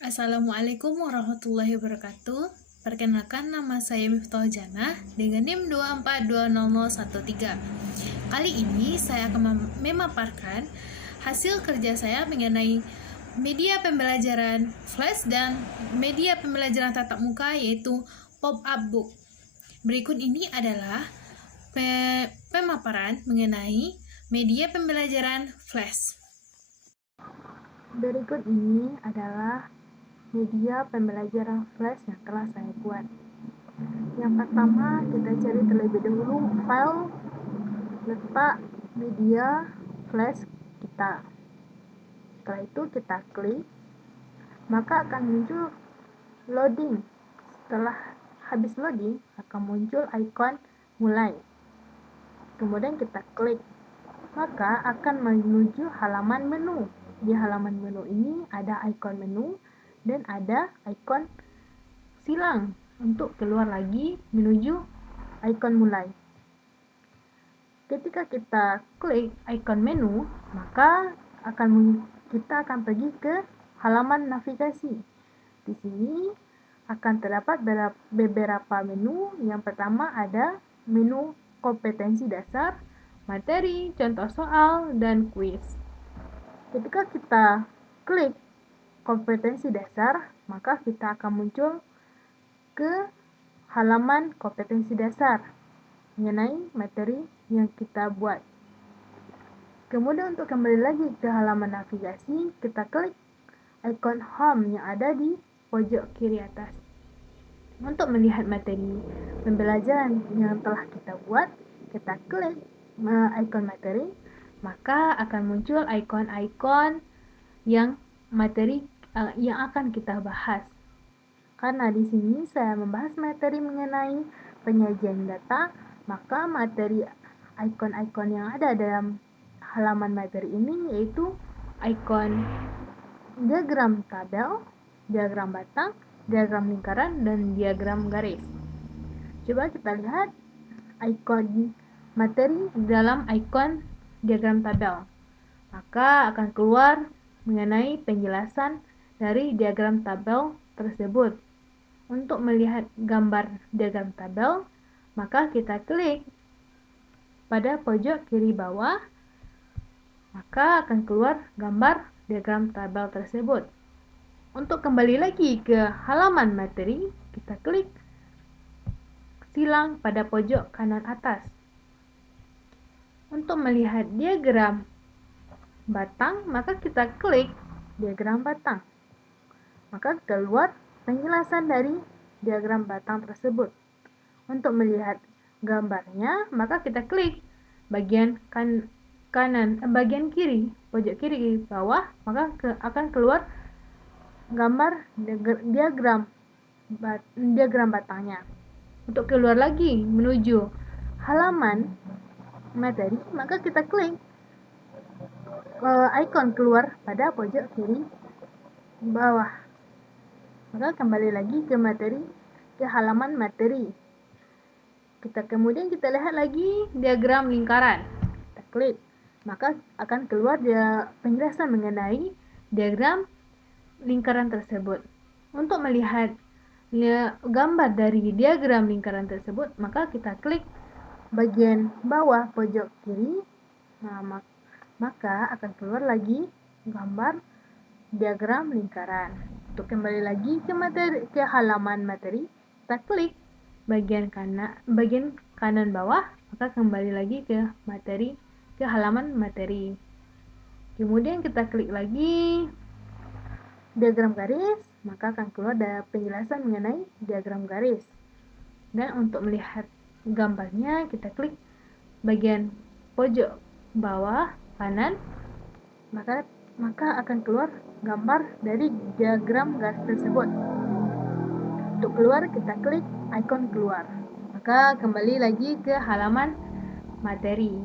Assalamualaikum warahmatullahi wabarakatuh. Perkenalkan, nama saya Miftah Jannah dengan NIM 2420013. Kali ini saya akan memaparkan hasil kerja saya mengenai media pembelajaran flash dan media pembelajaran tatap muka, yaitu pop-up book. Berikut ini adalah pemaparan mengenai media pembelajaran flash. Berikut ini adalah media pembelajaran flash yang telah saya buat. Yang pertama, kita cari terlebih dahulu file letak media flash kita. Setelah itu kita klik, maka akan muncul loading. Setelah habis loading, akan muncul ikon mulai. Kemudian kita klik, maka akan menuju halaman menu. Di halaman menu ini ada ikon menu dan ada ikon silang untuk keluar lagi menuju ikon mulai. Ketika kita klik ikon menu, maka kita akan pergi ke halaman navigasi. Di sini akan terdapat beberapa menu. Yang pertama ada menu kompetensi dasar, materi, contoh soal, dan kuis. Ketika kita klik kompetensi dasar, maka kita akan muncul ke halaman kompetensi dasar mengenai materi yang kita buat. Kemudian untuk kembali lagi ke halaman navigasi, kita klik ikon home yang ada di pojok kiri atas. Untuk melihat materi pembelajaran yang telah kita buat, kita klik ikon materi, maka akan muncul ikon-ikon yang materi yang akan kita bahas. Karena di sini saya membahas materi mengenai penyajian data, maka materi ikon-ikon yang ada dalam halaman materi ini yaitu ikon diagram tabel, diagram batang, diagram lingkaran, dan diagram garis. Coba kita lihat ikon materi dalam ikon diagram tabel. Maka akan keluar mengenai penjelasan dari diagram tabel tersebut. Untuk melihat gambar diagram tabel, maka kita klik pada pojok kiri bawah, maka akan keluar gambar diagram tabel tersebut. Untuk kembali lagi ke halaman materi, kita klik silang pada pojok kanan atas. Untuk melihat diagram batang, maka kita klik diagram batang. Maka keluar penjelasan dari diagram batang tersebut. Untuk melihat gambarnya, maka kita klik bagian bagian kiri, pojok kiri bawah, maka akan keluar gambar diagram batangnya. Untuk keluar lagi menuju halaman materi, maka kita klik ikon keluar pada pojok kiri bawah. Maka kembali lagi ke materi, ke halaman materi. Kemudian kita lihat lagi diagram lingkaran. Kita klik, maka akan keluar penjelasan mengenai diagram lingkaran tersebut. Untuk melihat gambar dari diagram lingkaran tersebut, maka kita klik bagian bawah pojok kiri. Maka akan keluar lagi gambar diagram lingkaran. Untuk kembali lagi ke halaman materi, kita klik bagian kanan bawah, maka kembali lagi ke halaman materi. Kemudian kita klik lagi diagram garis, maka akan keluar penjelasan mengenai diagram garis. Dan untuk melihat gambarnya, kita klik bagian pojok bawah kanan, maka akan keluar gambar dari diagram garis tersebut. Untuk keluar, kita klik ikon keluar. Maka kembali lagi ke halaman materi.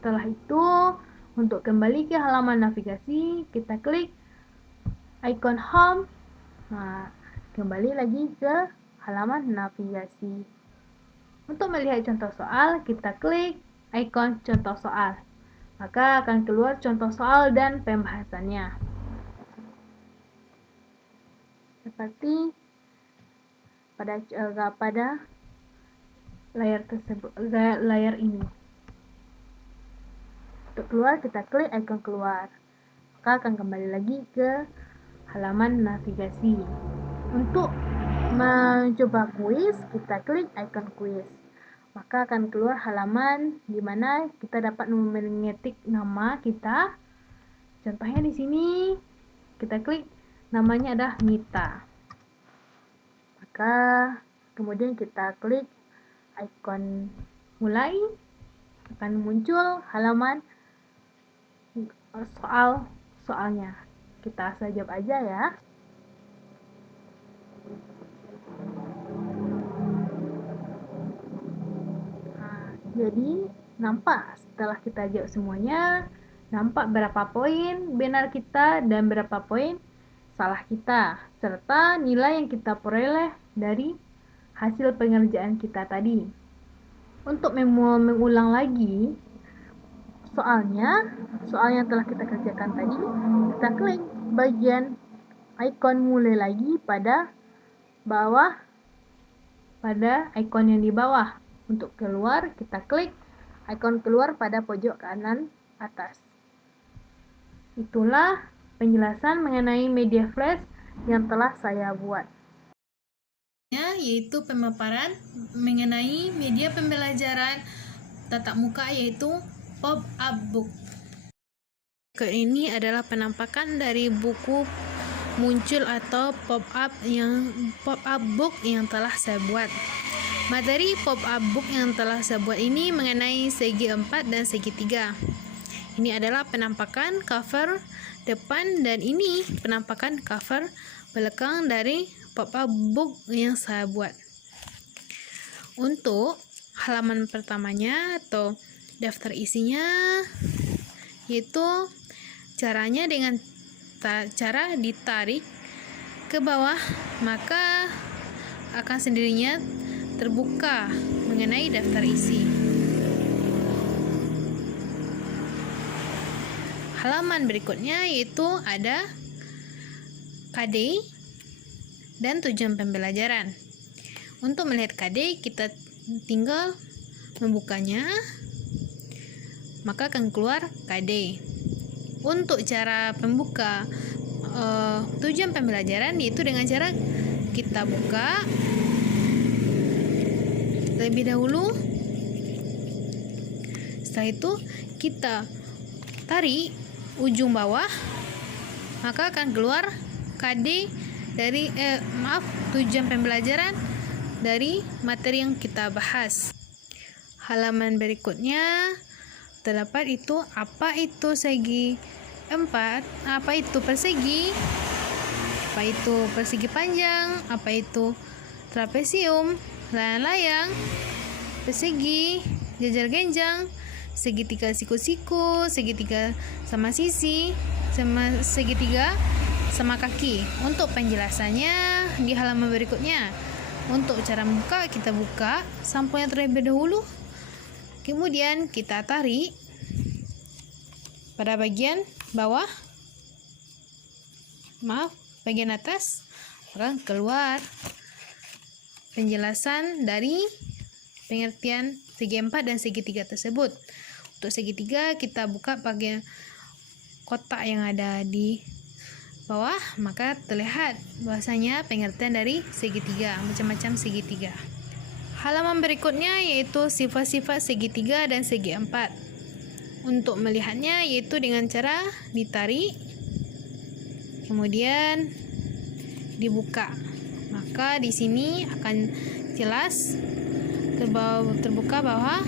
Setelah itu, untuk kembali ke halaman navigasi, kita klik ikon home. Kembali lagi ke halaman navigasi. Untuk melihat contoh soal, kita klik ikon contoh soal. Maka akan keluar contoh soal dan pembahasannya. seperti pada layar tersebut, layar ini. Untuk keluar, kita klik ikon keluar, maka akan kembali lagi ke halaman navigasi. Untuk mencoba kuis, kita klik ikon kuis, maka akan keluar halaman di mana kita dapat mengetik nama kita. Contohnya di sini kita klik namanya adalah Mita. Maka kemudian kita klik ikon mulai, akan muncul halaman soalnya. Kita asal jawab aja ya. Jadi nampak setelah kita jawab semuanya, nampak berapa poin benar kita dan berapa poin salah kita, serta nilai yang kita peroleh dari hasil pengerjaan kita tadi. Untuk mengulang lagi soal yang telah kita kerjakan tadi, kita klik bagian ikon mulai lagi pada bawah, pada ikon yang di bawah. Untuk keluar, kita klik ikon keluar pada pojok kanan atas. Itulah penjelasan mengenai media flash yang telah saya buat. Yaitu pemaparan mengenai media pembelajaran tatap muka, yaitu pop-up book. Ini adalah penampakan dari buku muncul atau pop-up book yang telah saya buat. Materi pop-up book yang telah saya buat ini mengenai segi 4 dan segi 3. Ini adalah penampakan cover depan dan ini penampakan cover belakang dari pop-up book yang saya buat. Untuk halaman pertamanya atau daftar isinya, yaitu caranya dengan cara ditarik ke bawah, maka akan sendirinya terbuka mengenai daftar isi. Halaman berikutnya yaitu ada KD dan tujuan pembelajaran. Untuk melihat KD, kita tinggal membukanya, maka akan keluar KD. Untuk cara pembuka tujuan pembelajaran yaitu dengan cara kita buka terlebih dahulu. Setelah itu kita tarik ujung bawah, maka akan keluar KD dari tujuan pembelajaran dari materi yang kita bahas. Halaman berikutnya terdapat itu apa itu segi 4, apa itu persegi, apa itu persegi panjang, apa itu trapesium, layang-layang, persegi, jajar genjang, segitiga siku-siku, segitiga sama sisi, sama segitiga sama kaki. Untuk penjelasannya di halaman berikutnya. Untuk cara membuka, kita buka sampulnya terlebih dahulu, kemudian kita tarik pada bagian bawah, bagian atas, akan keluar penjelasan dari pengertian segi 4 dan segi 3 tersebut. Untuk segi 3 kita buka bagian kotak yang ada di bawah, maka terlihat bahwasanya pengertian dari segi 3, macam-macam segi 3. Halaman berikutnya yaitu sifat-sifat segi 3 dan segi 4. Untuk melihatnya yaitu dengan cara ditarik, kemudian dibuka. Maka di sini akan jelas terbuka bahwa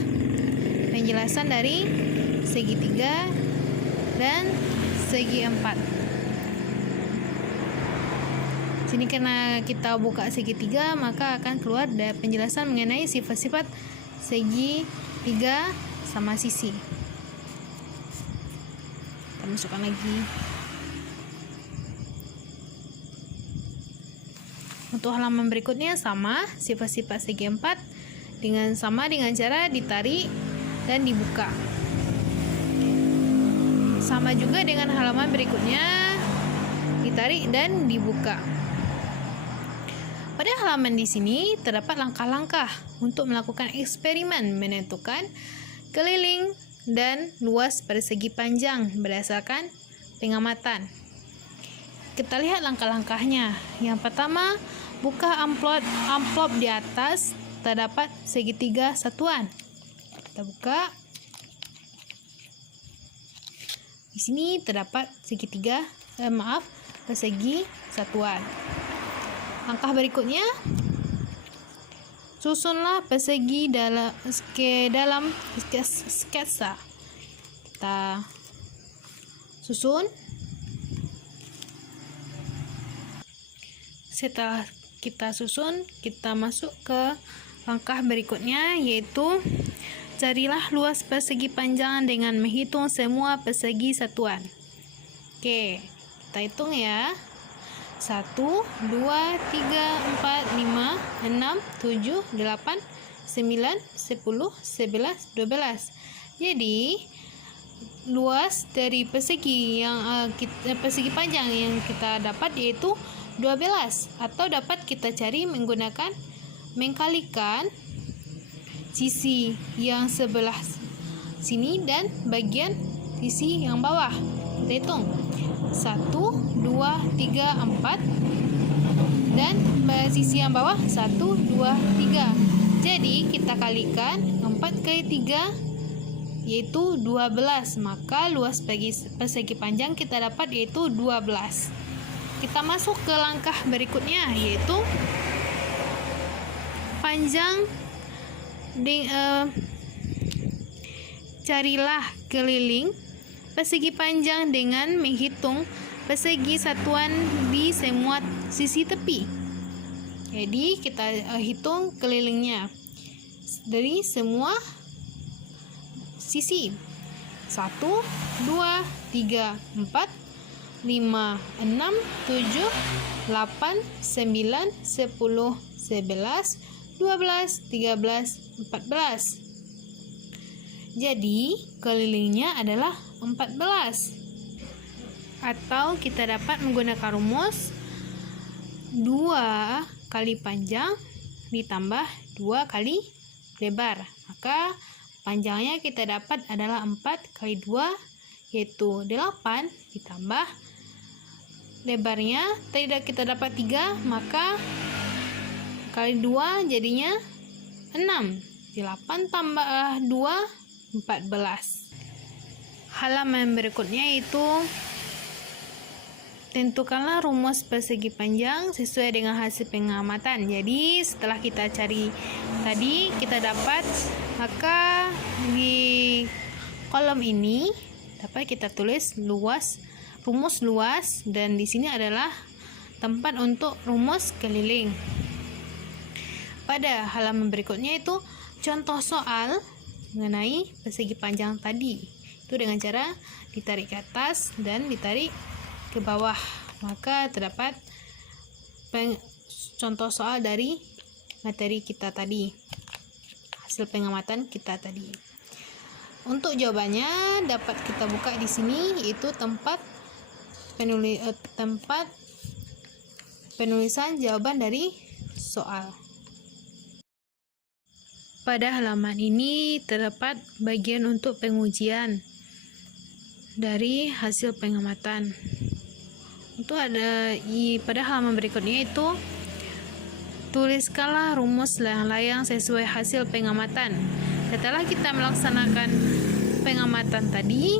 penjelasan dari segi 3 dan segi 4. Sini karena kita buka segi 3, maka akan keluar dari penjelasan mengenai sifat-sifat segi 3 sama sisi. Kita masukkan lagi. Untuk halaman berikutnya sama, sifat-sifat segi 4 dengan cara ditarik dan dibuka. Sama juga dengan halaman berikutnya, ditarik dan dibuka. Pada halaman di sini terdapat langkah-langkah untuk melakukan eksperimen menentukan keliling dan luas persegi panjang berdasarkan pengamatan. Kita lihat langkah-langkahnya. Yang pertama, buka amplop di atas terdapat segitiga satuan. Kita buka. Di sini terdapat persegi satuan. Langkah berikutnya, susunlah persegi dalam sketsa. Kita susun. Setelah kita susun, kita masuk ke langkah berikutnya, yaitu carilah luas persegi panjang dengan menghitung semua persegi satuan. Oke, kita hitung ya. 1, 2, 3, 4, 5, 6, 7, 8, 9, 10, 11, 12. Jadi, luas dari persegi panjang yang kita dapat yaitu 12, atau dapat kita cari menggunakan mengkalikan sisi yang sebelah sini dan bagian sisi yang bawah. Kita hitung 1, 2, 3, 4 dan sisi yang bawah 1, 2, 3. Jadi kita kalikan 4 kali 3 yaitu 12, maka luas persegi panjang kita dapat yaitu 12. Kita masuk ke langkah berikutnya, yaitu carilah keliling persegi panjang dengan menghitung persegi satuan di semua sisi tepi. Jadi kita hitung kelilingnya dari semua sisi. 1, 2, 3, 4, 5, 6, 7, 8, 9, 10, 11, 12, 13, 14. Jadi kelilingnya adalah 14. Atau kita dapat menggunakan rumus 2 kali panjang ditambah 2 kali lebar. Maka panjangnya kita dapat adalah 4 kali 2 yaitu 8 ditambah lebarnya tidak kita dapat 3, maka kali 2 jadinya 6. 8 tambah 2, 14. Halaman berikutnya itu tentukanlah rumus persegi panjang sesuai dengan hasil pengamatan. Jadi setelah kita cari tadi kita dapat, maka di kolom ini dapat kita tulis rumus luas, dan di sini adalah tempat untuk rumus keliling. Pada halaman berikutnya itu contoh soal mengenai persegi panjang tadi. Itu dengan cara ditarik ke atas dan ditarik ke bawah. Maka terdapat contoh soal dari materi kita tadi, hasil pengamatan kita tadi. Untuk jawabannya dapat kita buka di sini, yaitu tempat penulisan jawaban dari soal. Pada halaman ini terdapat bagian untuk pengujian dari hasil pengamatan. Itu ada pada halaman berikutnya itu tuliskanlah rumus layang-layang sesuai hasil pengamatan. Setelah kita melaksanakan pengamatan tadi,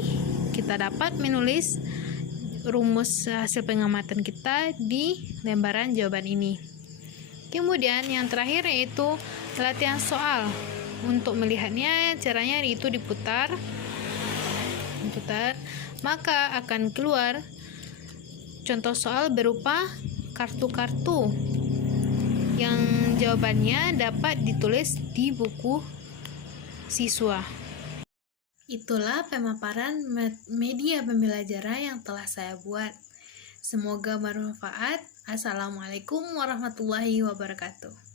kita dapat menulis rumus hasil pengamatan kita di lembaran jawaban ini. Kemudian yang terakhir yaitu latihan soal. Untuk melihatnya caranya itu diputar, maka akan keluar contoh soal berupa kartu-kartu yang jawabannya dapat ditulis di buku siswa. Itulah pemaparan media pembelajaran yang telah saya buat. Semoga bermanfaat. Assalamualaikum warahmatullahi wabarakatuh.